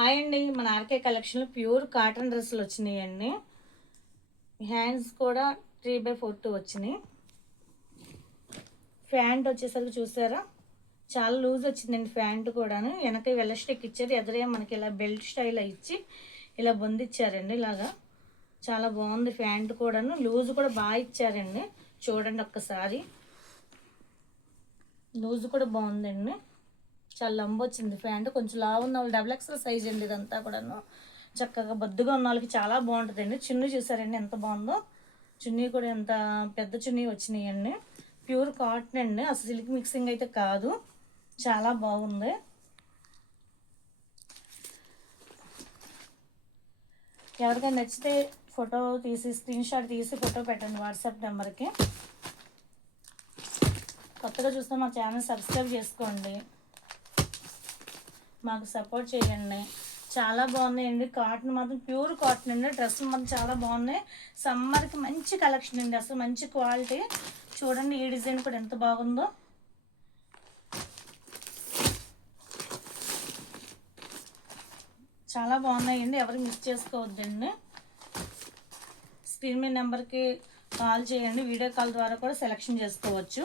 Hi అండి, మన RK కలెక్షన్లో ప్యూర్ కాటన్ డ్రెస్సులు వచ్చినాయండి. హ్యాండ్స్ కూడా 3/4 వచ్చినాయి. ప్యాంట్ వచ్చేసరికి చూసారా చాలా లూజ్ వచ్చిందండి. ప్యాంట్ కూడాను వెనక ఎలాస్టిక్ ఇచ్చారు, ఎదురే మనకి ఇలా బెల్ట్ స్టైల్ ఇచ్చి ఇలా బొందిచ్చారండి. ఇలాగా చాలా బాగుంది. ప్యాంట్ కూడాను లూజ్ కూడా బాగా ఇచ్చారండి. చూడండి ఒక్కసారి, లూజ్ కూడా బాగుందండి. చాలా లంబ వచ్చింది. ప్యాంట్ కొంచెం లావు ఉన్న వాళ్ళు XXL సైజ్ అండి. ఇదంతా కూడాను చక్కగా బొద్దుగా ఉన్న వాళ్ళకి చాలా బాగుంటుందండి. చున్నీ చూసారండి ఎంత బాగుందో. చున్నీ కూడా ఎంత పెద్ద చున్నీ వచ్చినాయండి. ప్యూర్ కాటన్ అండి, అసలు సిల్క్ మిక్సింగ్ అయితే కాదు. చాలా బాగుంది. ఎవరికైనా నచ్చితే ఫోటో తీసి స్క్రీన్ షాట్ తీసి ఫోటో పెట్టండి వాట్సాప్ నెంబర్కి. కొత్తగా చూస్తే మా ఛానల్ సబ్స్క్రైబ్ చేసుకోండి, మాకు సపోర్ట్ చేయండి. చాలా బాగున్నాయండి. కాటన్ మాత్రం ప్యూర్ కాటన్ అండి. డ్రెస్సులు మాత్రం చాలా బాగున్నాయి. సమ్మర్కి మంచి కలెక్షన్ అండి, అసలు మంచి క్వాలిటీ. చూడండి ఈ డిజైన్ కూడా ఎంత బాగుందో. చాలా బాగున్నాయండి, ఎవరు మిస్ చేసుకోవద్దండి. స్క్రీన్ మీద నెంబర్కి కాల్ చేయండి, వీడియో కాల్ ద్వారా కూడా సెలెక్షన్ చేసుకోవచ్చు.